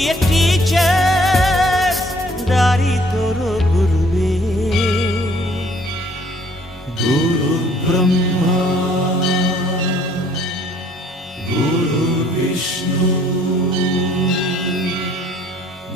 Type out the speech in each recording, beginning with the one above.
dear teachers, ದಾರಿ ತೋರೋ ಗುರುವೇ ಗುರು ಬ್ರಹ್ಮ ಗುರು ವಿಷ್ಣು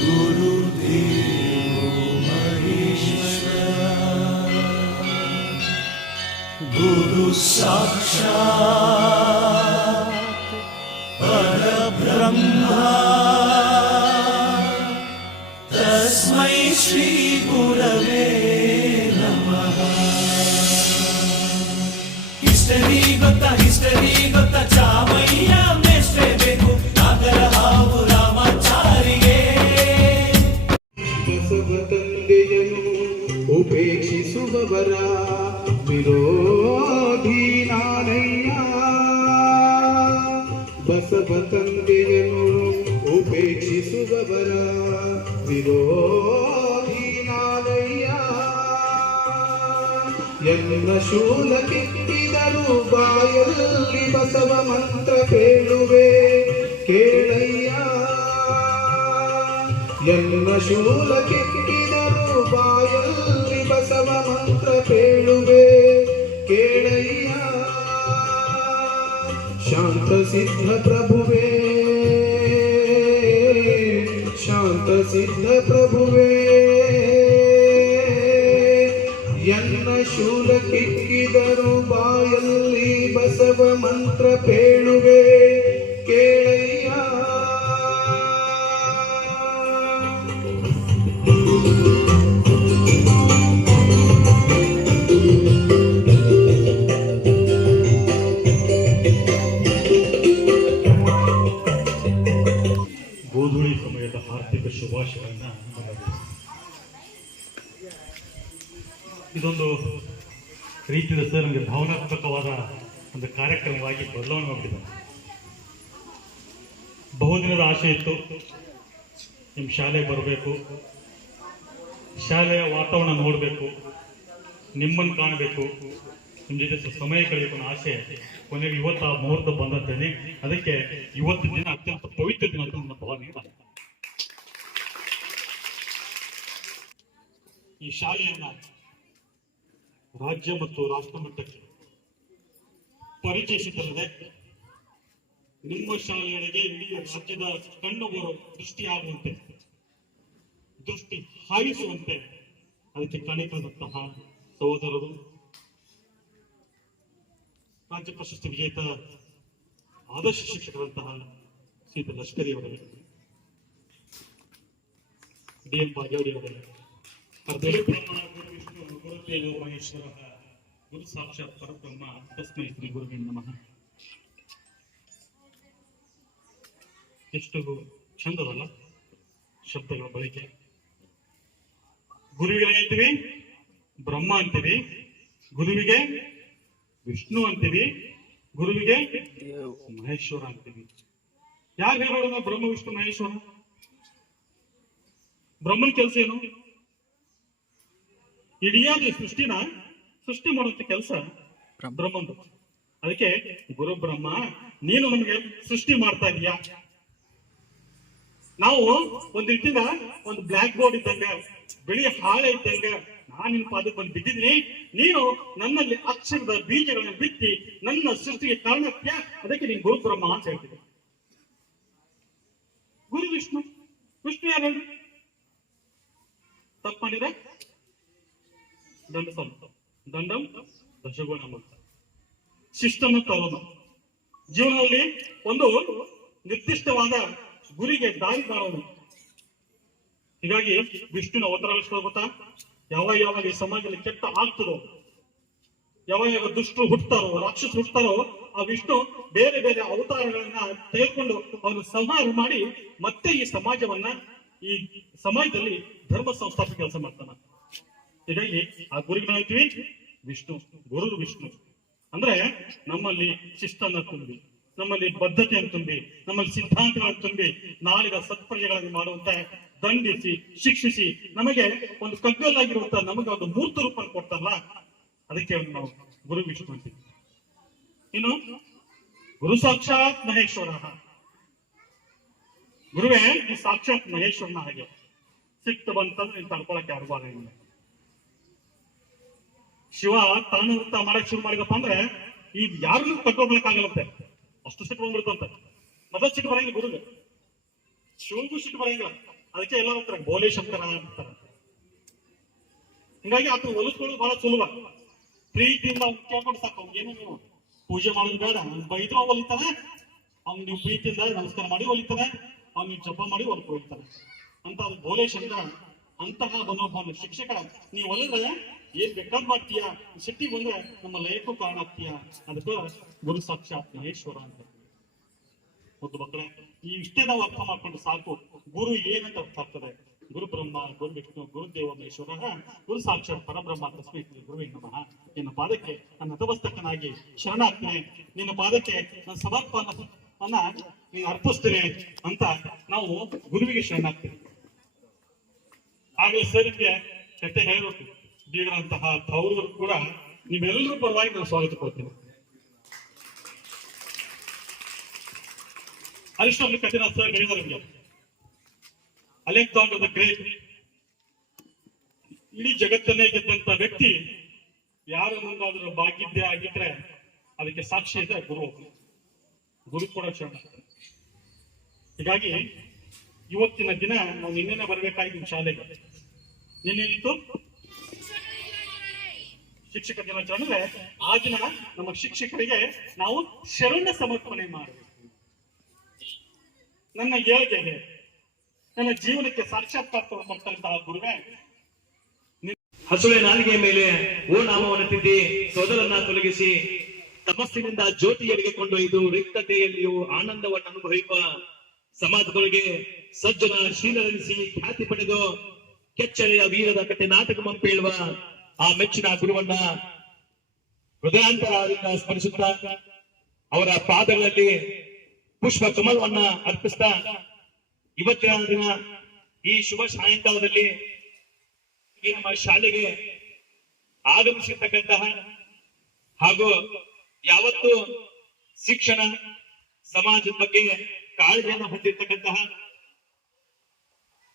ಗುರು ದೇವೋ ಮಹೇಶ್ವರ ಗುರು ಸಾಕ್ಷಾತ್ ಪರಬ್ರಹ್ಮ ಶ್ರೀ ಗುರವೇ ನಮಃ. ಹಿಸ್ಟರಿ ಗೊತ್ತಾ ಎನ್ನ ಶೂಲ ಕಿತ್ತಿದರು ಬಾಯಲ್ಲಿ ಬಸವ ಮಂತ್ರ ಕೇಳುವೆ. ಕೇಳಯ್ಯ. ಎನ್ನ ಶೂಲ ಕಿತ್ತಿದರು ಬಾಯಲ್ಲಿ ಬಸವ ಮಂತ್ರ ಕೇಳುವೆ. ಕೇಳಯ್ಯ. ಶಾಂತ ಸಿದ್ಧ ಪ್ರಭುವೇ. ಶಾಂತ ಸಿದ್ಧ ಪ್ರಭುವೇ ಮಂತ್ರ ಬಹುದಿನದ ಆಸೆ ಇತ್ತು. ನಿಮ್ಮ ಶಾಲೆಗೆ ಬರಬೇಕು. ಶಾಲೆಯ ವಾತಾವರಣ ನೋಡಬೇಕು. ನಿಮ್ಮನ್ನು ಕಾಣಬೇಕು. ನಿಮ್ಮ ಜೊತೆ ಸಮಯ ಕಳೆಯಬೇಕು ಅನ್ನೋ ಆಸೆ. ಕೊನೆಗೆ ಇವತ್ತು ಆ ಮುಹೂರ್ತ ಬಂದಂತೇನೆ ಅದಕ್ಕೆ ಇವತ್ತು ದಿನ ಅತ್ಯಂತ ಪವಿತ್ರ ದಿನ ಅಂತ ನನ್ನ ಭಾವನೆ. ಈ ಶಾಲೆಯನ್ನ ರಾಜ್ಯ ಮತ್ತು ರಾಷ್ಟ್ರ ಮಟ್ಟಕ್ಕೆ ಪರಿಚಯಿಸುತ್ತಲ್ಲದೆ ನಿಮ್ಮ ಶಾಲೆಯೊಳಗೆ ಇಡೀ ರಾಜ್ಯದ ಕಣ್ಣು ಬರೋ ದೃಷ್ಟಿಯಾಗುವಂತೆ ದೃಷ್ಟಿ ಹಾಯಿಸುವಂತೆ ಅದಕ್ಕೆ ಕಣಿಕದಂತಹ ಸಹೋದರರು, ರಾಜ್ಯ ಪ್ರಶಸ್ತಿ ವಿಜೇತ ಆದರ್ಶ ಶಿಕ್ಷಕರಂತಹ ಸೀತ ಲಷ್ಕರಿ ಅವರೇ, ಡಿ ಎಂ ಬಾಗೇವಾಡಿ ಅವರೇ ಗುರು ಸಾಕ್ಷಾತ್ ಪರಬ್ರಹ್ಮ ತಸ್ಮೈ ಶ್ರೀ ಗುರುವಿನ ನಮಃ. ಎಷ್ಟು ಚಂದದಲ್ಲ ಶಬ್ದಗಳ ಬಳಕೆ. ಗುರುವಿಗೆ ಹೇಳ್ತೀವಿ ಬ್ರಹ್ಮ ಅಂತೀವಿ ಗುರುವಿಗೆ ವಿಷ್ಣು ಅಂತೀವಿ ಗುರುವಿಗೆ ಮಹೇಶ್ವರ ಅಂತೀವಿ. ಯಾರು ಹೇಳೋಣ ಬ್ರಹ್ಮ ವಿಷ್ಣು ಮಹೇಶ್ವರ? ಬ್ರಹ್ಮನ ಕೆಲಸ ಏನು? ಇಡಿಯಾದ ಸೃಷ್ಟಿನ ಸೃಷ್ಟಿ ಮಾಡುವಂತ ಕೆಲಸ ಬ್ರಹ್ಮಂದು. ಅದಕ್ಕೆ ಗುರು ಬ್ರಹ್ಮ ನೀನು ನಮಗೆ ಸೃಷ್ಟಿ ಮಾಡ್ತಾ ಇದೀಯಾ? ನಾವು ಒಂದ್ ರೀತಿಯಿಂದ ಒಂದು ಬ್ಲಾಕ್ ಬೋರ್ಡ್ ಇದ್ದಂಗ, ಬಿಳಿ ಹಾಳೆ ಇದ್ದಂಗ ನಾನು ನಿನ್ ಪಾದಕ್ಕೆ ಬಂದು ಬಿದ್ದಿದ್ದೀನಿ ನೀನು ನನ್ನಲ್ಲಿ ಅಕ್ಷರದ ಬೀಜಗಳನ್ನು ಬಿತ್ತಿ ನನ್ನ ಸೃಷ್ಟಿಗೆ ಕಾರಣಕ್ಕೆ ಅದಕ್ಕೆ ನೀನ್ ಗುರುಪುರಮ್ಮ ಅಂತ ಹೇಳ್ತಿದ್ದೆ. ಗುರು ವಿಷ್ಣು ವಿಷ್ಣು ಯಾರು ಹೇಳಿ ತಪ್ಪು ಮಾಡಿದ್ರೆ ದಂಡ ಸಂತ ದಂಡಂ ದಶಗುಣ ಅಂತ ಶಿಷ್ಟನ ತರುಣ ಜೀವನದಲ್ಲಿ ಒಂದು ನಿರ್ದಿಷ್ಟವಾದ ಗುರಿಗೆ ದಾರಿ ಕಾಣೋದು ಹೀಗಾಗಿ ವಿಷ್ಣುನ ಅವತಾರ ಗೊತ್ತಾ? ಯಾವಾಗ ಯಾವಾಗ ಈ ಸಮಾಜದಲ್ಲಿ ಕೆಟ್ಟ ಆಗ್ತದೋ, ಯಾವಾಗ ಯಾವಾಗ ದುಷ್ಟರು ಹುಟ್ಟತಾರೋ ರಾಕ್ಷಸ ಹುಟ್ಟತಾರೋ ಆ ವಿಷ್ಣು ಬೇರೆ ಬೇರೆ ಅವತಾರಗಳನ್ನ ತೆಗೆದುಕೊಂಡು ಅವನು ಸಂಹಾರ ಮಾಡಿ ಮತ್ತೆ ಈ ಸಮಾಜವನ್ನ, ಈ ಸಮಾಜದಲ್ಲಿ ಧರ್ಮ ಸಂಸ್ಥಾಪಕ ಕೆಲಸ ಮಾಡ್ತಾನ. ಹೀಗಾಗಿ ಆ ಗುರುಗಳು ಹೇಳ್ತೀವಿ ವಿಷ್ಣು ಗುರು ವಿಷ್ಣು. ಅಂದ್ರೆ ನಮ್ಮಲ್ಲಿ ಶಿಸ್ತನ್ನ ತುಂಬಿ. ನಮ್ಮಲ್ಲಿ ಬದ್ಧತೆಯನ್ನು ತುಂಬಿ, ನಮ್ಮಲ್ಲಿ ಸಿದ್ಧಾಂತಗಳನ್ನು ತುಂಬಿ, ನಾಳಿನ ಸತ್ಪ್ರಜೆಗಳನ್ನು ಮಾಡುವಂತ ದಂಡಿಸಿ, ಶಿಕ್ಷಿಸಿ, ನಮಗೆ ಒಂದು ಕಗ್ಗಲ್ಲಾಗಿರುವಂತ ನಮಗೆ ಒಂದು ಮೂರ್ತ ರೂಪ ಕೊಡ್ತಾರಲ್ಲ, ಅದಕ್ಕೆ ನಾವು ಗುರು ವಿಷ್ಣು ಇನ್ನು ಗುರು ಸಾಕ್ಷಾತ್ ಮಹೇಶ್ವರ ಗುರುವೇ, ಈ ಸಾಕ್ಷಾತ್ ಮಹೇಶ್ವರನ ಹಾಗೆ. ಸಿಕ್ತ ಬಂತಂದ್ರೆ ತಡ್ಕೊಳಕ್ಕೆ ಇಲ್ಲ. ಶಿವ ತಾನು ವೃತ್ತ ಮಾಡಕ್ ಶುರು ಮಾಡಿದಪ್ಪ ಅಂದ್ರೆ ಈ ಯಾರನ್ನೂ ಕಟ್ಕೊಳ್ಬೇಕಾಗಲ್ಲಂತೆ ಅಷ್ಟು ಸಿಟ್ಟು ಬಂದ್ಬಿಡುತ್ತಂತೆ ಮೊದಲ ಸಿಟ್ಟು ಬರಂಗಿಲ್ಲ ಗುರುಗೆ. ಶಿವಗೂ ಸಿಟ್ಟು ಬರಂಗಿಲ್ಲ. ಅದಕ್ಕೆ ಎಲ್ಲ ಅಂತಾರೆ, ಬೋಲೆ ಶಂಕರ ಅಂತಾರೆ. ಹಿಂಗಾಗಿ ಆತ ಹೊಲಿಸ್ಕೊಳ್ಳೋದು ಬಹಳ ಸುಲಭ. ಪ್ರೀತಿಯಿಂದ ಅವ್ನು ಕೇಳ್ಕೊಂಡು ಸಾಕು ಅವ್ನಿಗೇನು ನೀವು ಪೂಜೆ ಮಾಡೋದು ಬೇಡ ಅವ್ನು ಬೈದ್ರು ಅವ್ನು ಒಲಿತಾನೆ ಅವ್ನು ನೀವು ಪ್ರೀತಿಯಿಂದ ನಮಸ್ಕಾರ ಮಾಡಿ ಒಲಿತಾನೆ ಅವ್ನು ನೀವು ಜಪ ಮಾಡಿ ಹೋಗ್ತಾನೆ ಅಂತ ಅದು ಬೋಲೆ ಶಂಕರ ಅಂತಹ ಮನೋಭಾವನೆ. ಶಿಕ್ಷಕ ನೀವು ಒಲಿದ್ರೆ ಏನ್ ಬೇಕಾದ್ ಮಾಡ್ತೀಯ? ಸಿಟ್ಟಿ ಬಂದ್ರೆ ನಮ್ಮ ಲಯಕ್ಕೂ ಕಾರಣ ಆಗ್ತೀಯ ಅದಕ್ಕ ಗುರು ಸಾಕ್ಷಾತ್ ಮಹೇಶ್ವರ ಅಂತ ಒಂದು ಮಕ್ಕಳೇ, ಈ ಇಷ್ಟೇ ನಾವು ಅರ್ಥ ಮಾಡ್ಕೊಂಡು ಸಾಕು. ಗುರು ಏನಂತ ಅರ್ಥ ಆಗ್ತದೆ? ಗುರು ಬ್ರಹ್ಮ, ಗುರು ವಿಷ್ಣು, ಗುರು ದೇವ, ಮಹೇಶ್ವರ ಗುರು ಸಾಕ್ಷಾತ್ ಪರಬ್ರಹ್ಮ, ತಸ್ಮೈ ಗುರು ನಮಃ. ನಿನ್ನ ಪಾದಕ್ಕೆ ನನ್ನ ನತಮಸ್ತಕನಾಗಿ ಶರಣಾಗ್ತೇನೆ. ನಿನ್ನ ಪಾದಕ್ಕೆ ನನ್ನ ಸಮರ್ಪಣವನ್ನ ನೀನು ಅರ್ಪಿಸ್ತೇನೆ ಅಂತ ನಾವು ಗುರುವಿಗೆ ಶರಣಾಗ್ತೇವೆ. ಆಗಲೇ ಸರಿಗೆ ಕತೆ ಹೇಳಬೇಕು ಬೀಗರಂತಹ ತವರು ಕೂಡ ನಿಮ್ಮೆಲ್ಲರೂ ಪರವಾಗಿ ನಾನು ಸ್ವಾಗತ ಕೊಡ್ತೀನಿ. ಅರಿಸ್ಟಾಟಲ್ ಕಠಿಣ ಸರ್ ಹೇಳಿದ್ದಾರೆ ನಿಮಗೆ ಅಲೆಕ್ಸಾಂಡರ್ ದ ಗ್ರೇಟ್. ಇಡೀ ಜಗತ್ತನ್ನೇ ಗೆದ್ದಂತ ವ್ಯಕ್ತಿ ಯಾರು ಮುಂದಾದ್ರೂ ಬಾಗಿದ್ದೆ ಆಗಿದ್ರೆ ಅದಕ್ಕೆ ಸಾಕ್ಷಿ ಇದೆ ಗುರು. ಗುರು ಕೂಡ ಶರಣ. ಹೀಗಾಗಿ ಇವತ್ತಿನ ದಿನ ನಾವು ನಿನ್ನೆ ಬರಬೇಕಾಗಿದ್ದು ಶಾಲೆಗೆ. ನಿನ್ನೇನಿತ್ತು ಶಿಕ್ಷಕ ದಿನಾಚರಣೆ ಆ ದಿನ ನಮ್ಮ ಶಿಕ್ಷಕರಿಗೆ ನಾವು ಶರಣ ಸಮರ್ಪಣೆ ಮಾಡಬೇಕು. ನನ್ನ ಏಳಿಗೆಗೆ ನನ್ನ ಜೀವನಕ್ಕೆ ಸಾಕ್ಷಾತ್ಕಾರ ಮಾಡ್ತಕ್ಕಂತಹ ಗುರುವೇ ಹಸುವೆ ನಾಲಿಗೆಯ ಮೇಲೆ ಓ ನಾಮವನ್ನು ತಿದ್ದಿ ಸೋದರನ್ನ ತೊಲಗಿಸಿ ತಮಸ್ಸಿನಿಂದ ಜ್ಯೋತಿಯರಿಗೆ ಕೊಂಡೊಯ್ದು ರಿಕ್ತತೆಯಲ್ಲಿಯೂ ಆನಂದವನ್ನು ಅನುಭವಿಸುವ ಸಮಾಜದೊಳಗೆ ಸಜ್ಜನ ಶೀಲರಿಸಿ ಖ್ಯಾತಿ ಪಡೆದು ಕೆಚ್ಚಳೆಯ ವೀರದ ಕತೆ ನಾಟಕ ಮಂಪೇಳುವ ಆ ಮೆಚ್ಚಿನ ಗುರುವನ್ನ ಹೃದಯಾಂತರದಿಂದ ಸ್ಮರಿಸುತ್ತಾ ಅವರ ಪಾದಗಳಲ್ಲಿ ಪುಷ್ಪ ಕಮಲವನ್ನ ಅರ್ಪಿಸ್ತಾ ಇವತ್ತಿನ ದಿನ ಈ ಶುಭ ಸಾಯಂಕಾಲದಲ್ಲಿ ನಮ್ಮ ಶಾಲೆಗೆ ಆಗಮಿಸಿರ್ತಕ್ಕಂತಹ ಹಾಗೂ ಯಾವತ್ತು ಶಿಕ್ಷಣ ಸಮಾಜದ ಬಗ್ಗೆ ಕಾಳಜಿಯನ್ನು ಹೊಂದಿರತಕ್ಕಂತಹ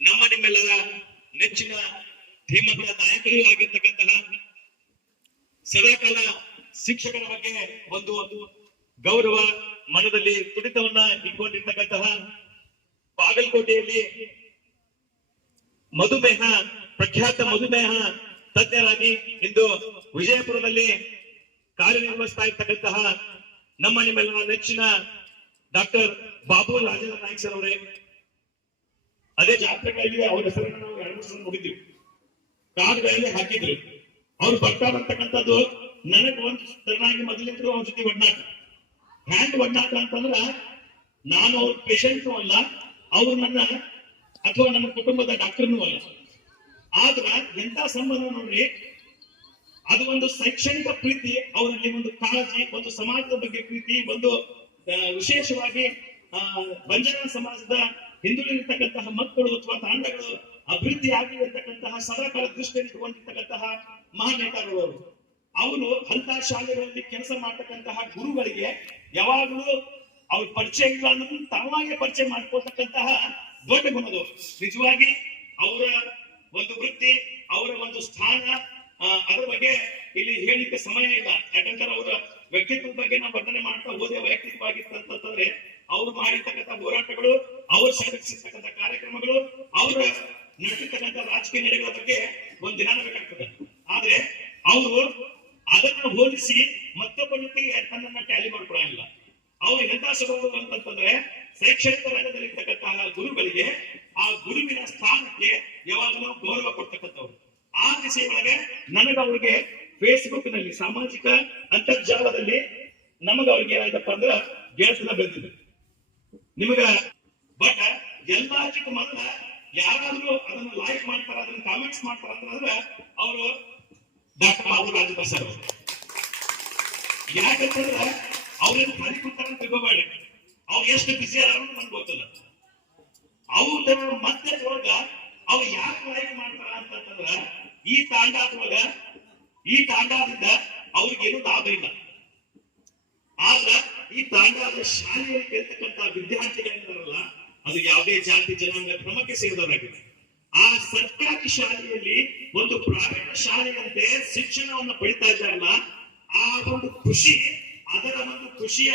ನಮ್ಮ ನಿಮ್ಮೆಲ್ಲರ ನೆಚ್ಚಿನ ಧೀಮಂತ ನಾಯಕರು ಆಗಿರ್ತಕ್ಕಂತಹ ಸದಾಕಾಲ ಶಿಕ್ಷಕರ ಬಗ್ಗೆ ಒಂದು ಒಂದು ಗೌರವ ಮನದಲ್ಲಿ ತುಡಿತವನ್ನ ಇಟ್ಕೊಂಡಿರ್ತಕ್ಕಂತಹ ಬಾಗಲಕೋಟೆಯಲ್ಲಿ ಮಧುಮೇಹ, ಪ್ರಖ್ಯಾತ ಮಧುಮೇಹ ತಜ್ಞರಾಗಿ ಇಂದು ವಿಜಯಪುರದಲ್ಲಿ ಕಾರ್ಯನಿರ್ವಹಿಸ್ತಾ ಇರ್ತಕ್ಕಂತಹ ನಮ್ಮ ನಿಮ್ಮೆಲ್ಲರ ನೆಚ್ಚಿನ ಡಾಕ್ಟರ್ ಬಾಬು ರಾಜೇಂದ್ರ ನಾಯ್ಕ ಸರ್ ಅವರೇ. ಅದೇ ಜಾತ್ರೆಗಳಲ್ಲಿ ಅವರ ಹೆಸರನ್ನು ನಾವು ಕಾರ್ಡ್ಗಳಲ್ಲಿ ಹಾಕಿದ್ರು. ಅವ್ರು ಬರ್ತಾರಂತಕ್ಕಂಥದ್ದು ನನಗೆ ಒಂದು ಚೆನ್ನಾಗಿ ಮೊದಲಿದ್ರು ಜೊತೆ ಒಡ್ನಾಟ. ಹ್ಯಾಂಡ್ ಒಡ್ನಾಟ ಅಂತಂದ್ರ ನಾನು ಅವ್ರ ಪೇಷಂಟ್ ಅಲ್ಲ, ಅವ್ರು ನನ್ನ ಅಥವಾ ನನ್ನ ಕುಟುಂಬದ ಡಾಕ್ಟರ್ನೂ ಅಲ್ಲ. ಆದ್ರ ಎಂತ ಸಂಬಂಧ ನೋಡ್ರಿ, ಅದು ಒಂದು ಶೈಕ್ಷಣಿಕ ಪ್ರೀತಿ, ಅವರಲ್ಲಿ ಒಂದು ಕಾಳಜಿ, ಒಂದು ಸಮಾಜದ ಬಗ್ಗೆ ಪ್ರೀತಿ, ಒಂದು ವಿಶೇಷವಾಗಿ ಬಂಜಾರ ಸಮಾಜದ ಹಿಂದುಳಿದಿರ್ತಕ್ಕಂತಹ ಮಕ್ಕಳು ಅಥವಾ ತಾಂಡಗಳು ಅಭಿವೃದ್ಧಿ ಆಗಿರತಕ್ಕಂತಹ ಸದಾಕಾಲ ದೃಷ್ಟಿಯನ್ನು ಇಟ್ಟುಕೊಂಡಿರ್ತಕ್ಕಂತಹ ಮಹಾನ್ ಅವರು ಅಂತ ಶಾಲೆಗಳಲ್ಲಿ ಕೆಲಸ ಮಾಡ್ತಕ್ಕಂತಹ ಗುರುಗಳಿಗೆ ಯಾವಾಗಲೂ ಅವ್ರ ಪರಿಚಯಗಳನ್ನು ತಾವಾಗೆ ಪರಿಚಯ ಮಾಡ್ಕೊಳ್ತಕ್ಕಂತಹ ದೊಡ್ಡ ಗುಣದು ನಿಜವಾಗಿ ಅವರ ಒಂದು ವೃತ್ತಿ, ಅವರ ಒಂದು ಸ್ಥಾನ ಅದರ ಬಗ್ಗೆ ಇಲ್ಲಿ ಹೇಳಿಕ್ಕೆ ಸಮಯ ಇಲ್ಲ. ಯಾಕಂದ್ರೆ ಅವರ ವ್ಯಕ್ತಿತ್ವದ ಬಗ್ಗೆ ನಾವು ವರ್ಣನೆ ಮಾಡ್ತಾ ಹೋದೆ ವೈಯಕ್ತಿಕವಾಗಿ ಅಂತಂತಂದ್ರೆ ಅವ್ರು ಮಾಡಿರ್ತಕ್ಕಂಥ ಹೋರಾಟಗಳು, ಅವ್ರು ಸಂಘಟಿಸಿರ್ತಕ್ಕಂಥ ಕಾರ್ಯಕ್ರಮಗಳು, ಅವರ ನಡೆಸಿರ್ತಕ್ಕಂಥ ರಾಜಕೀಯ ನಡೆಗಳ ಬಗ್ಗೆ ಒಂದ್ ದಿನ ಬೇಕಾಗ್ತದೆ. ಆದ್ರೆ ಅವರು ಅದನ್ನ ಹೋಲಿಸಿ ಮತ್ತೊಬ್ಬ ಜೊತೆಗೆ ಟ್ಯಾಲಿ ಮಾಡ್ಕೊಳಂಗಿಲ್ಲ. ಅವ್ರು ಎಂತ ಸ್ವಭಾವಗಳು ಅಂತಂತಂದ್ರೆ ಶೈಕ್ಷಣಿಕ ರಂಗದಲ್ಲಿ ಇರ್ತಕ್ಕಂತಹ ಗುರುಗಳಿಗೆ ಆ ಗುರುವಿನ ಸ್ಥಾನಕ್ಕೆ ಯಾವಾಗಲೂ ಗೌರವ ಕೊಡ್ತಕ್ಕಂಥವ್ರು. ಆ ದಿಸೆಯೊಳಗೆ ನನಗ ಅವ್ರಿಗೆ ಫೇಸ್ಬುಕ್ನಲ್ಲಿ ಸಾಮಾಜಿಕ ಅಂತರ್ಜಾಲದಲ್ಲಿ ನಮಗ ಅವ್ರಿಗೆ ಏನಾಯ್ತಪ್ಪ ಅಂದ್ರ ಗೆಳತನ ಬೆಳೆದಿದೆ. ನಿಮಗ ಬಟ್ ಎಲ್ಲದಕ್ಕೂ ಮೊದಲ ಯಾರಾದ್ರೂ ಅದನ್ನ ಲೈಕ್ ಮಾಡ್ತಾರ, ಅದನ್ನ ಕಾಮೆಂಟ್ಸ್ ಮಾಡ್ತಾರ ಅಂತಂದ್ರೆ ಅವರು ಡಾಕ್ಟರ್ ಬಾಬು ರಾಜೇಂದ್ರ ಅವರು. ಯಾಕಂತಂದ್ರೆ ಅವ್ರೇನು ಖಾಲಿ ಅಂತ ತಿಳ್ಕೊಬೇಡಿ. ಅವ್ರು ಎಷ್ಟು ಬಿಸಿ ಅದಾರ ನನ್ಗೆ ಗೊತ್ತಿಲ್ಲ. ಅವ್ರ ಮತ್ತೆ ಒಳಗ ಅವ್ರು ಯಾಕೆ ಲೈಕ್ ಮಾಡ್ತಾರ ಅಂತಂದ್ರ ಈ ತಾಂಡಾದೊಳಗ ಈ ತಾಂಡಾದಿಂದ ಅವ್ರಿಗೇನು ಲಾಭ ಇಲ್ಲ. ಆದ್ರ ಈ ತಾಂಡಾದ ಶಾಲೆಯಲ್ಲಿ ಕೇಳ್ತಕ್ಕಂತ ವಿದ್ಯಾರ್ಥಿಗಳಿದಾರಲ್ಲ ಅದು ಯಾವುದೇ ಜಾತಿ ಜನಾಂಗ ಕ್ರಮಕ್ಕೆ ಸೇರಿದವರಾಗಿದೆ. ಆ ಸರ್ಕಾರಿ ಶಾಲೆಯಲ್ಲಿ ಒಂದು ಪ್ರಾವೇಟ್ ಶಾಲೆಯಂತೆ ಶಿಕ್ಷಣವನ್ನು ಪಡಿತಾ ಇದ್ದಾರಲ್ಲ, ಆ ಒಂದು ಖುಷಿ, ಅದರ ಒಂದು ಖುಷಿಯ